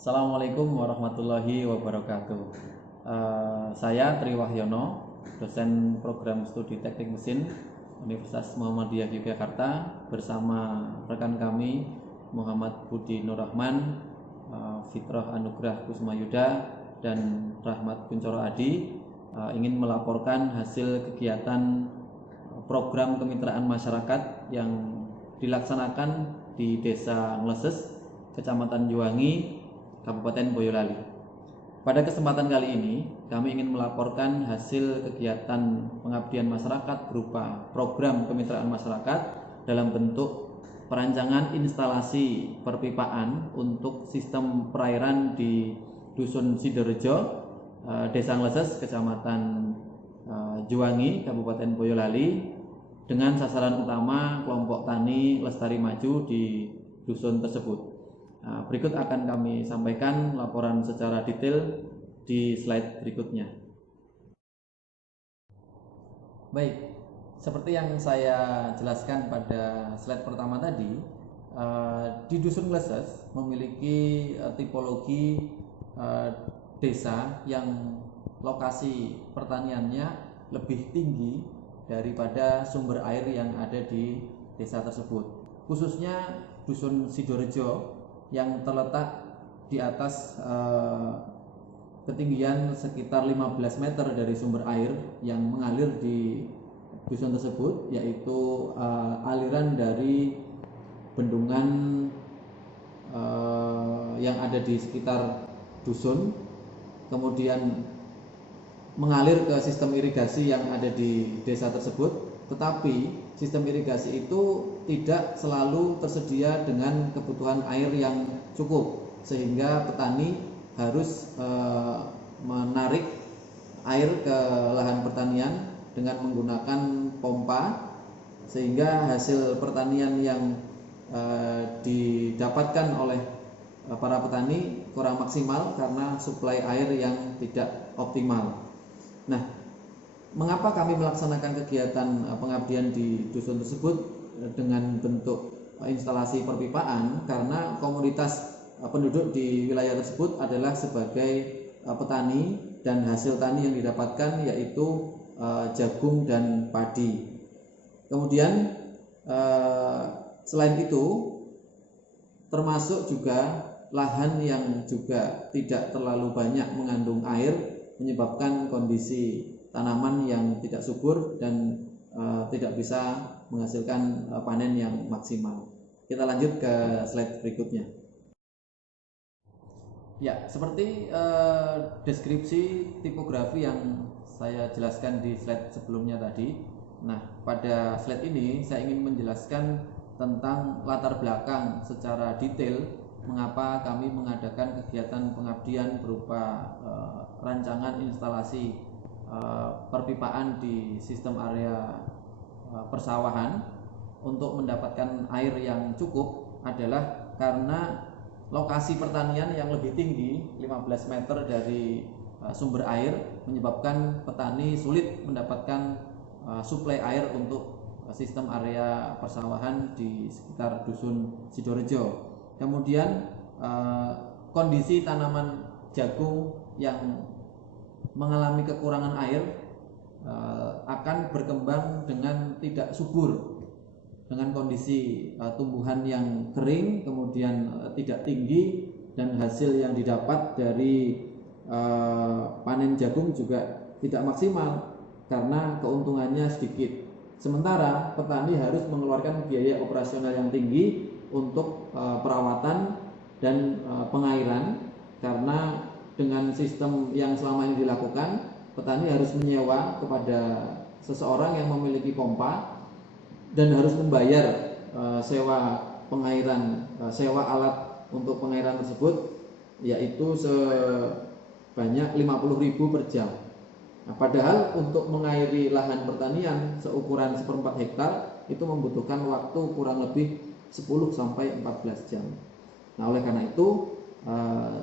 Assalamualaikum warahmatullahi wabarakatuh. Saya Tri Wahyono, dosen program studi teknik mesin Universitas Muhammadiyah Yogyakarta, bersama rekan kami Muhammad Budi Nur Rahman, Fitrah Anugrah Kusmayuda, dan Rahmat Kuncoro Adi ingin melaporkan hasil kegiatan program kemitraan masyarakat yang dilaksanakan di Desa Ngleses, Kecamatan Juwangi, Kabupaten Boyolali. Pada kesempatan kali ini, kami ingin melaporkan hasil kegiatan pengabdian masyarakat berupa program kemitraan masyarakat dalam bentuk perancangan instalasi perpipaan untuk sistem perairan di Dusun Sidorejo, Desa Ngleses, Kecamatan Juwangi, Kabupaten Boyolali, dengan sasaran utama kelompok tani Lestari Maju di dusun tersebut. Berikut akan kami sampaikan laporan secara detail di slide berikutnya. Baik, seperti yang saya jelaskan pada slide pertama tadi, di Dusun Ngleses memiliki tipologi desa yang lokasi pertaniannya lebih tinggi daripada sumber air yang ada di desa tersebut. Khususnya Dusun Sidorejo yang terletak di atas ketinggian sekitar 15 meter dari sumber air yang mengalir di dusun tersebut, yaitu aliran dari bendungan yang ada di sekitar dusun, kemudian mengalir ke sistem irigasi yang ada di desa tersebut. Tetapi sistem irigasi itu tidak selalu tersedia dengan kebutuhan air yang cukup, sehingga petani harus menarik air ke lahan pertanian dengan menggunakan pompa, sehingga hasil pertanian yang didapatkan oleh para petani kurang maksimal karena suplai air yang tidak optimal. Nah, mengapa kami melaksanakan kegiatan pengabdian di dusun tersebut dengan bentuk instalasi perpipaan? Karena komunitas penduduk di wilayah tersebut adalah sebagai petani, dan hasil tani yang didapatkan yaitu jagung dan padi. Kemudian selain itu, termasuk juga lahan yang juga tidak terlalu banyak mengandung air, menyebabkan kondisi tanaman yang tidak subur dan tidak bisa menghasilkan panen yang maksimal. Kita lanjut ke slide berikutnya. Ya, seperti deskripsi tipografi yang saya jelaskan di slide sebelumnya tadi. Nah, pada slide ini saya ingin menjelaskan tentang latar belakang secara detail mengapa kami mengadakan kegiatan pengabdian berupa rancangan instalasi perpipaan di sistem area persawahan untuk mendapatkan air yang cukup. Adalah karena lokasi pertanian yang lebih tinggi 15 meter dari sumber air menyebabkan petani sulit mendapatkan suplai air untuk sistem area persawahan di sekitar Dusun Sidorejo. Kemudian kondisi tanaman jagung yang mengalami kekurangan air akan berkembang dengan tidak subur, dengan kondisi tumbuhan yang kering, kemudian tidak tinggi, dan hasil yang didapat dari panen jagung juga tidak maksimal karena keuntungannya sedikit. Sementara petani harus mengeluarkan biaya operasional yang tinggi untuk perawatan dan pengairan, karena dengan sistem yang selama ini dilakukan, petani harus menyewa kepada seseorang yang memiliki pompa dan harus membayar sewa pengairan, sewa alat untuk pengairan tersebut, yaitu sebanyak 50.000 per jam. Nah, padahal untuk mengairi lahan pertanian seukuran 1/4 hektar itu membutuhkan waktu kurang lebih 10-14 jam. Nah, oleh karena itu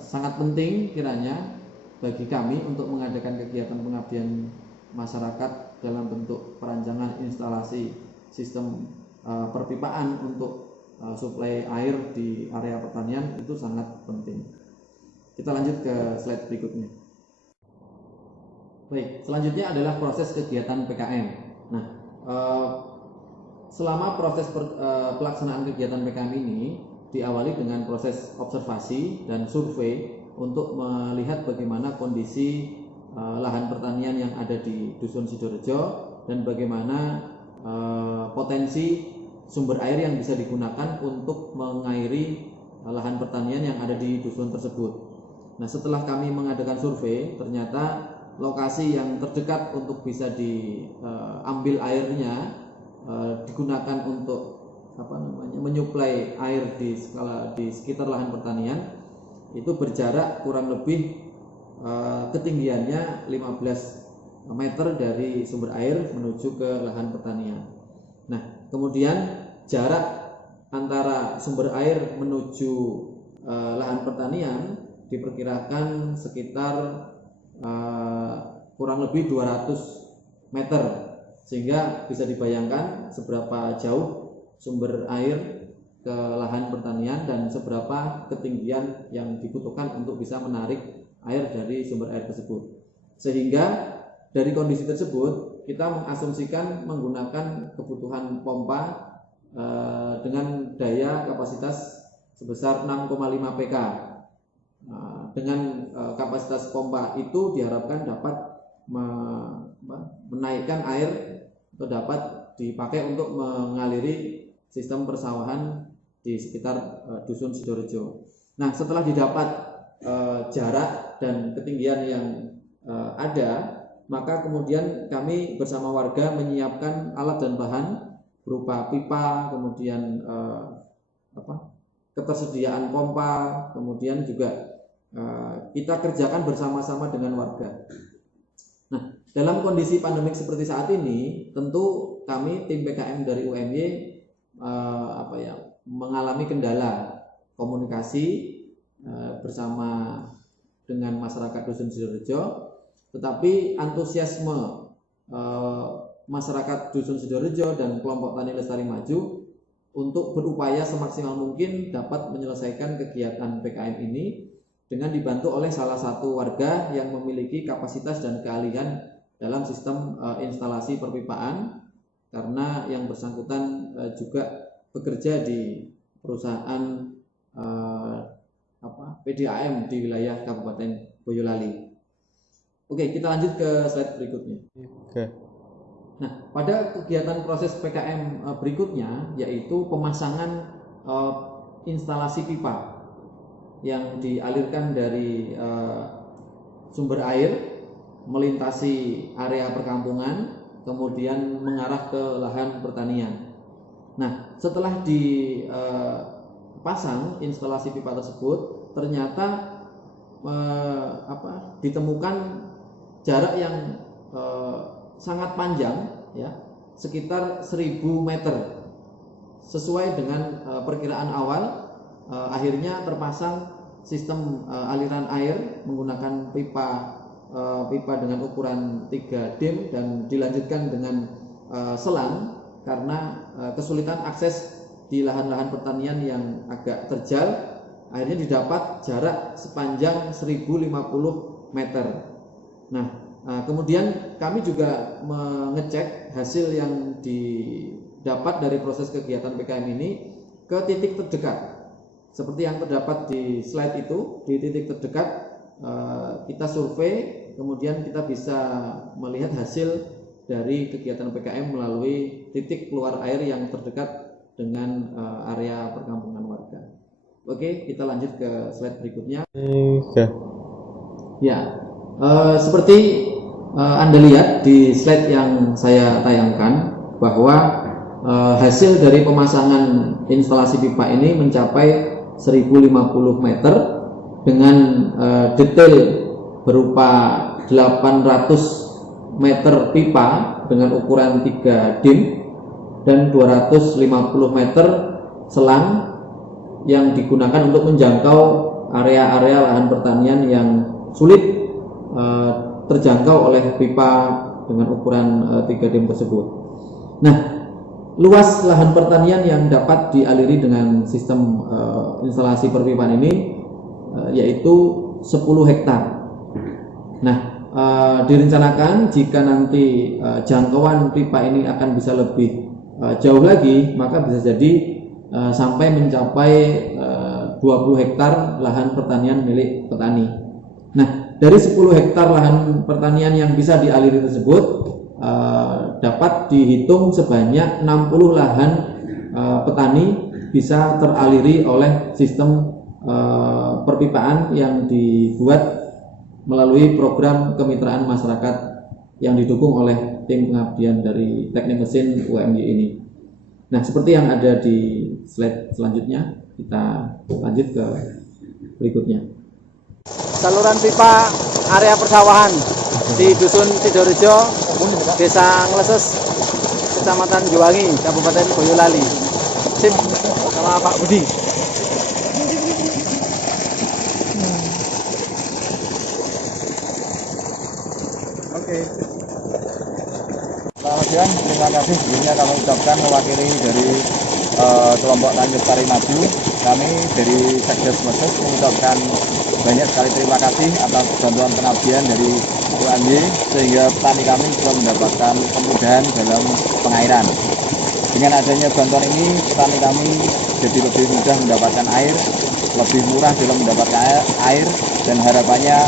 sangat penting kiranya bagi kami untuk mengadakan kegiatan pengabdian masyarakat dalam bentuk perancangan instalasi sistem perpipaan untuk suplai air di area pertanian itu sangat penting. kita lanjut ke slide berikutnya. Baik, selanjutnya adalah proses kegiatan PKM. Nah, selama proses pelaksanaan kegiatan PKM ini diawali dengan proses observasi dan survei untuk melihat bagaimana kondisi lahan pertanian yang ada di Dusun Sidorejo dan bagaimana potensi sumber air yang bisa digunakan untuk mengairi lahan pertanian yang ada di dusun tersebut. Nah, setelah kami mengadakan survei, ternyata lokasi yang terdekat untuk bisa diambil airnya digunakan untuk menyuplai air di sekitar lahan pertanian itu berjarak kurang lebih ketinggiannya 15 meter dari sumber air menuju ke lahan pertanian. Nah, kemudian jarak antara sumber air menuju lahan pertanian diperkirakan sekitar kurang lebih 200 meter, sehingga bisa dibayangkan seberapa jauh sumber air ke lahan pertanian dan seberapa ketinggian yang dibutuhkan untuk bisa menarik air dari sumber air tersebut. Sehingga dari kondisi tersebut kita mengasumsikan menggunakan kebutuhan pompa dengan daya kapasitas sebesar 6,5 PK. Dengan kapasitas pompa itu diharapkan dapat menaikkan air atau dapat dipakai untuk mengaliri sistem persawahan di sekitar Dusun Sidorejo. Nah, setelah didapat jarak dan ketinggian yang ada, maka kemudian kami bersama warga menyiapkan alat dan bahan berupa pipa, kemudian ketersediaan pompa, kemudian juga kita kerjakan bersama-sama dengan warga. Nah, dalam kondisi pandemik seperti saat ini, tentu kami tim PKM dari UMY mengalami kendala komunikasi bersama dengan masyarakat Dusun Sidorejo, tetapi antusiasme masyarakat Dusun Sidorejo dan kelompok Tani Lestari Maju untuk berupaya semaksimal mungkin dapat menyelesaikan kegiatan PKM ini dengan dibantu oleh salah satu warga yang memiliki kapasitas dan keahlian dalam sistem instalasi perpipaan, karena yang bersangkutan juga bekerja di perusahaan PDAM di wilayah Kabupaten Boyolali. Oke, kita lanjut ke slide berikutnya. Oke. Nah, pada kegiatan proses PKM berikutnya yaitu pemasangan instalasi pipa yang dialirkan dari sumber air melintasi area perkampungan kemudian mengarah ke lahan pertanian. Nah, setelah dipasang instalasi pipa tersebut, ternyata ditemukan jarak yang sangat panjang, ya, sekitar 1000 meter. Sesuai dengan perkiraan awal, akhirnya terpasang sistem aliran air menggunakan pipa dengan ukuran 3 dim dan dilanjutkan dengan selang karena kesulitan akses di lahan-lahan pertanian yang agak terjal. Akhirnya didapat jarak sepanjang 1050 meter. Nah, kemudian kami juga mengecek hasil yang didapat dari proses kegiatan PKM ini ke titik terdekat. Seperti yang terdapat di slide itu, di titik terdekat kita survei, kemudian kita bisa melihat hasil dari kegiatan PKM melalui titik keluar air yang terdekat dengan area perkampungan warga. Oke, kita lanjut ke slide berikutnya. Oke. Ya, seperti Anda lihat di slide yang saya tayangkan bahwa hasil dari pemasangan instalasi pipa ini mencapai 1050 meter dengan detail berupa 800 meter pipa dengan ukuran 3 dim dan 250 meter selang yang digunakan untuk menjangkau area-area lahan pertanian yang sulit terjangkau oleh pipa dengan ukuran 3 dim tersebut. Nah, luas lahan pertanian yang dapat dialiri dengan sistem instalasi perpipaan ini yaitu 10 hektar. Nah, direncanakan jika nanti jangkauan pipa ini akan bisa lebih jauh lagi, maka bisa jadi sampai mencapai 20 hektar lahan pertanian milik petani. Nah, dari 10 hektar lahan pertanian yang bisa dialiri tersebut dapat dihitung sebanyak 60 lahan petani bisa teraliri oleh sistem perpipaan yang dibuat melalui program kemitraan masyarakat yang didukung oleh tim pengabdian dari Teknik Mesin UMY ini. Nah, seperti yang ada di slide selanjutnya, kita lanjut ke berikutnya. Saluran pipa area persawahan di Dusun Sidorejo, Desa Ngleses, Kecamatan Juwangi, Kabupaten Boyolali. Sip, sama Pak Budi. Oke. Selamat siang, terima kasih sebelumnya kami ucapkan mewakili dari kelompok Tanjung Sari Maju. Kami dari Sekdes Meses mengucapkan banyak sekali terima kasih atas bantuan pengabdian dari UMY sehingga petani kami bisa mendapatkan kemudahan dalam pengairan. Dengan adanya bantuan ini, petani kami jadi lebih mudah mendapatkan air, lebih murah dalam mendapatkan air, dan harapannya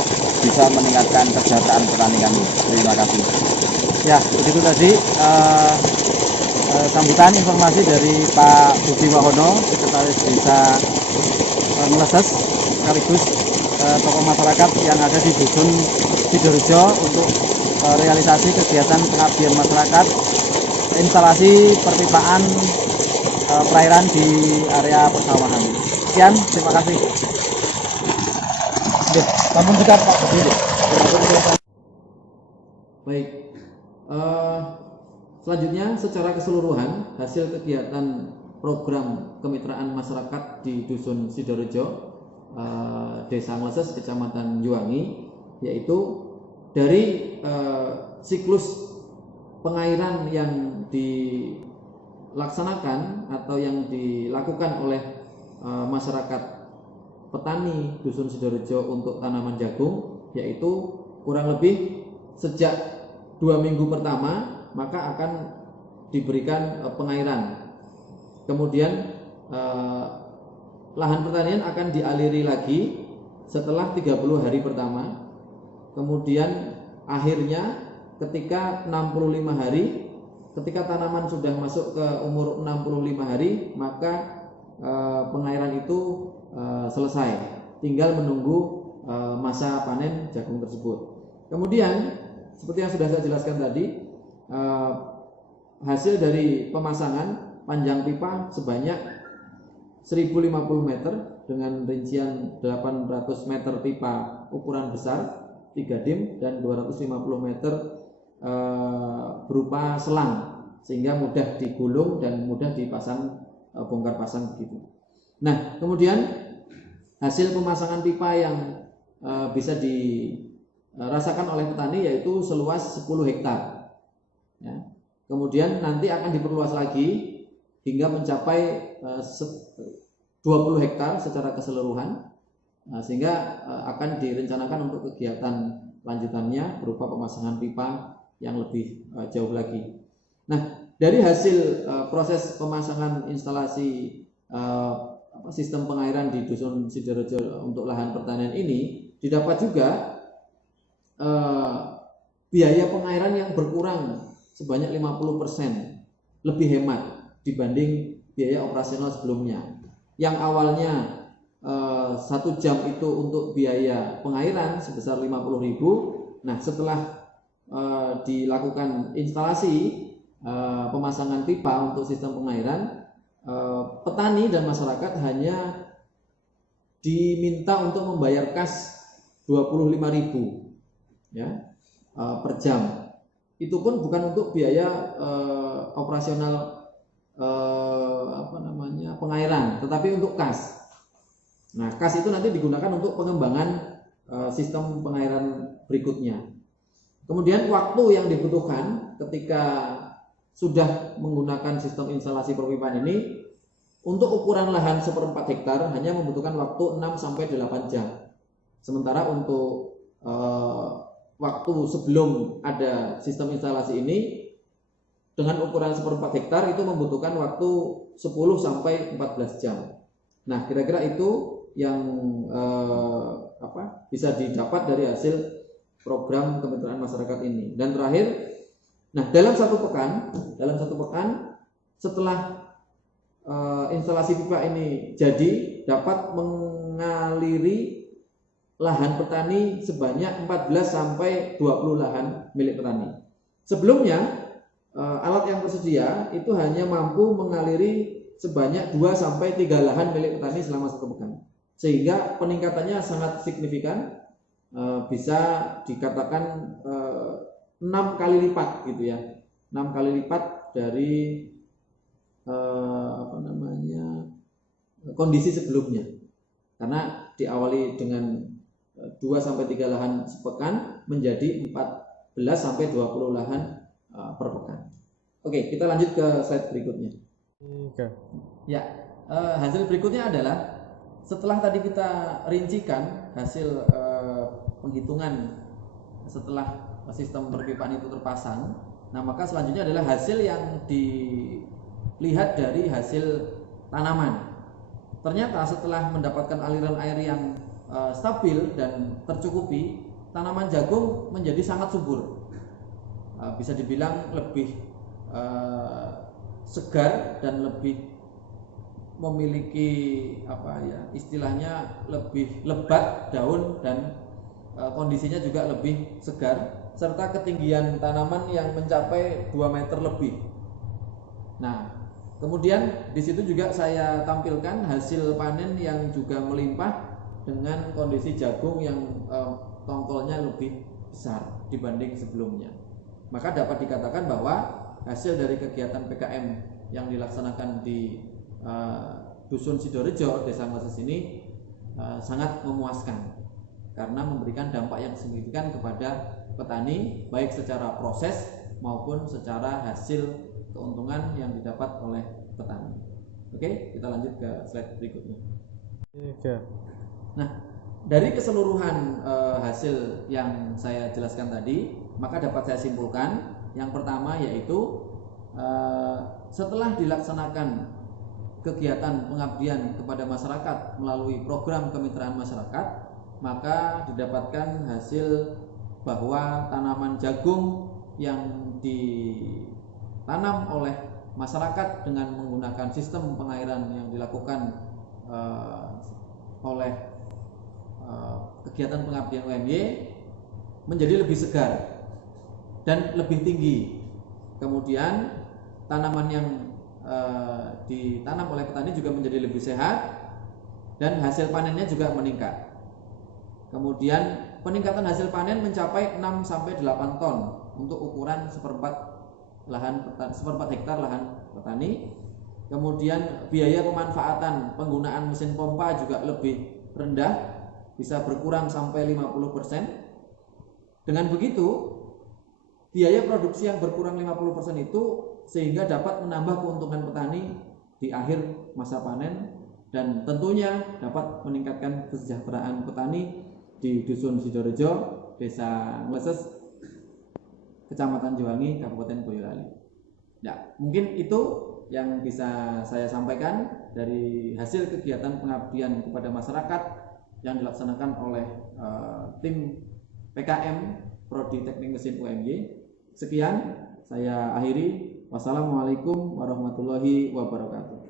bisa meningkatkan kesejahteraan petani kami. Terima kasih. Ya, begitu tadi sambutan informasi dari Pak Budi Wahono, Sekretaris Desa Ngleses, sekaligus tokoh masyarakat yang ada di Dusun Sidorejo untuk realisasi kegiatan pengabdian masyarakat instalasi perpipaan perairan di area persawahan. Sekian, terima kasih. Namun kita Pak Budi. Baik, selanjutnya secara keseluruhan hasil kegiatan program kemitraan masyarakat di Dusun Sidorejo, Desa Ngleses, Kecamatan Juwangi, yaitu dari siklus pengairan yang dilaksanakan atau yang dilakukan oleh masyarakat petani Dusun Sidorejo untuk tanaman jagung, yaitu kurang lebih sejak 2 minggu pertama maka akan diberikan pengairan. Kemudian lahan pertanian akan dialiri lagi setelah 30 hari pertama. Kemudian akhirnya ketika 65 hari, ketika tanaman sudah masuk ke umur 65 hari, maka pengairan itu selesai. Tinggal menunggu masa panen jagung tersebut. Kemudian seperti yang sudah saya jelaskan tadi, hasil dari pemasangan panjang pipa sebanyak 1050 meter dengan rincian 800 meter pipa ukuran besar 3 dim dan 250 meter berupa selang sehingga mudah digulung dan mudah dipasang bongkar pasang begitu. Nah, kemudian hasil pemasangan pipa yang bisa dirasakan oleh petani yaitu seluas 10 hektar. Ya. Kemudian nanti akan diperluas lagi hingga mencapai 20 hektar secara keseluruhan, sehingga akan direncanakan untuk kegiatan lanjutannya berupa pemasangan pipa yang lebih jauh lagi. Nah, dari hasil proses pemasangan instalasi sistem pengairan di Dusun Sidorejo untuk lahan pertanian ini didapat juga biaya pengairan yang berkurang sebanyak 50%, lebih hemat dibanding biaya operasional sebelumnya. Yang awalnya 1 jam itu untuk biaya pengairan sebesar 50.000. Nah, setelah dilakukan instalasi pemasangan pipa untuk sistem pengairan, petani dan masyarakat hanya diminta untuk membayar kas 25.000 ya per jam. Itu pun bukan untuk biaya operasional pengairan, tetapi untuk kas. Nah, kas itu nanti digunakan untuk pengembangan sistem pengairan berikutnya. Kemudian waktu yang dibutuhkan ketika sudah menggunakan sistem instalasi perpipaan ini untuk ukuran lahan 1/4 hektar hanya membutuhkan waktu 6 sampai 8 jam. Sementara untuk waktu sebelum ada sistem instalasi ini dengan ukuran 1/4 hektar itu membutuhkan waktu 10 sampai 14 jam. Nah, kira-kira itu yang bisa didapat dari hasil program kemitraan masyarakat ini. Dan terakhir, nah dalam satu pekan setelah instalasi pipa ini jadi, dapat mengaliri lahan petani sebanyak 14 sampai 20 lahan milik petani. Sebelumnya alat yang tersedia itu hanya mampu mengaliri sebanyak 2 sampai 3 lahan milik petani selama satu pekan. Sehingga peningkatannya sangat signifikan, bisa dikatakan 6 kali lipat gitu ya. 6 kali lipat dari kondisi sebelumnya. Karena diawali dengan 2 sampai 3 lahan sepekan menjadi 14 sampai 20 lahan per pekan. Oke, kita lanjut ke slide berikutnya. Ya, hasil berikutnya adalah setelah tadi kita rincikan hasil penghitungan setelah sistem perpipaan itu terpasang. Nah, maka selanjutnya adalah hasil yang dilihat dari hasil tanaman. Ternyata setelah mendapatkan aliran air yang stabil dan tercukupi, tanaman jagung menjadi sangat subur. Bisa dibilang lebih segar dan lebih memiliki istilahnya lebih lebat daun dan kondisinya juga lebih segar, serta ketinggian tanaman yang mencapai 2 meter lebih. Nah, kemudian di situ juga saya tampilkan hasil panen yang juga melimpah dengan kondisi jagung yang tongkolnya lebih besar dibanding sebelumnya. Maka dapat dikatakan bahwa hasil dari kegiatan PKM yang dilaksanakan di Dusun Sidorejo, Desa Ngleses ini sangat memuaskan karena memberikan dampak yang signifikan kepada petani, baik secara proses maupun secara hasil keuntungan yang didapat oleh petani. Oke, kita lanjut ke slide berikutnya. Nah, dari keseluruhan hasil yang saya jelaskan tadi, maka dapat saya simpulkan yang pertama yaitu setelah dilaksanakan kegiatan pengabdian kepada masyarakat melalui program kemitraan masyarakat, maka didapatkan hasil bahwa tanaman jagung yang ditanam oleh masyarakat dengan menggunakan sistem pengairan yang dilakukan oleh kegiatan pengabdian UMY menjadi lebih segar dan lebih tinggi. Kemudian tanaman yang ditanam oleh petani juga menjadi lebih sehat dan hasil panennya juga meningkat. Kemudian peningkatan hasil panen mencapai 6 sampai 8 ton untuk ukuran 1/4 hektar lahan petani. Kemudian biaya pemanfaatan penggunaan mesin pompa juga lebih rendah, bisa berkurang sampai 50%. Dengan begitu, biaya produksi yang berkurang 50% itu sehingga dapat menambah keuntungan petani di akhir masa panen dan tentunya dapat meningkatkan kesejahteraan petani di Dusun Sidorejo, Desa Ngleses, Kecamatan Jewangi, Kabupaten Boyolali. Ya, mungkin itu yang bisa saya sampaikan dari hasil kegiatan pengabdian kepada masyarakat yang dilaksanakan oleh tim PKM Prodi Teknik Mesin UMY. Sekian, saya akhiri. Wassalamualaikum warahmatullahi wabarakatuh.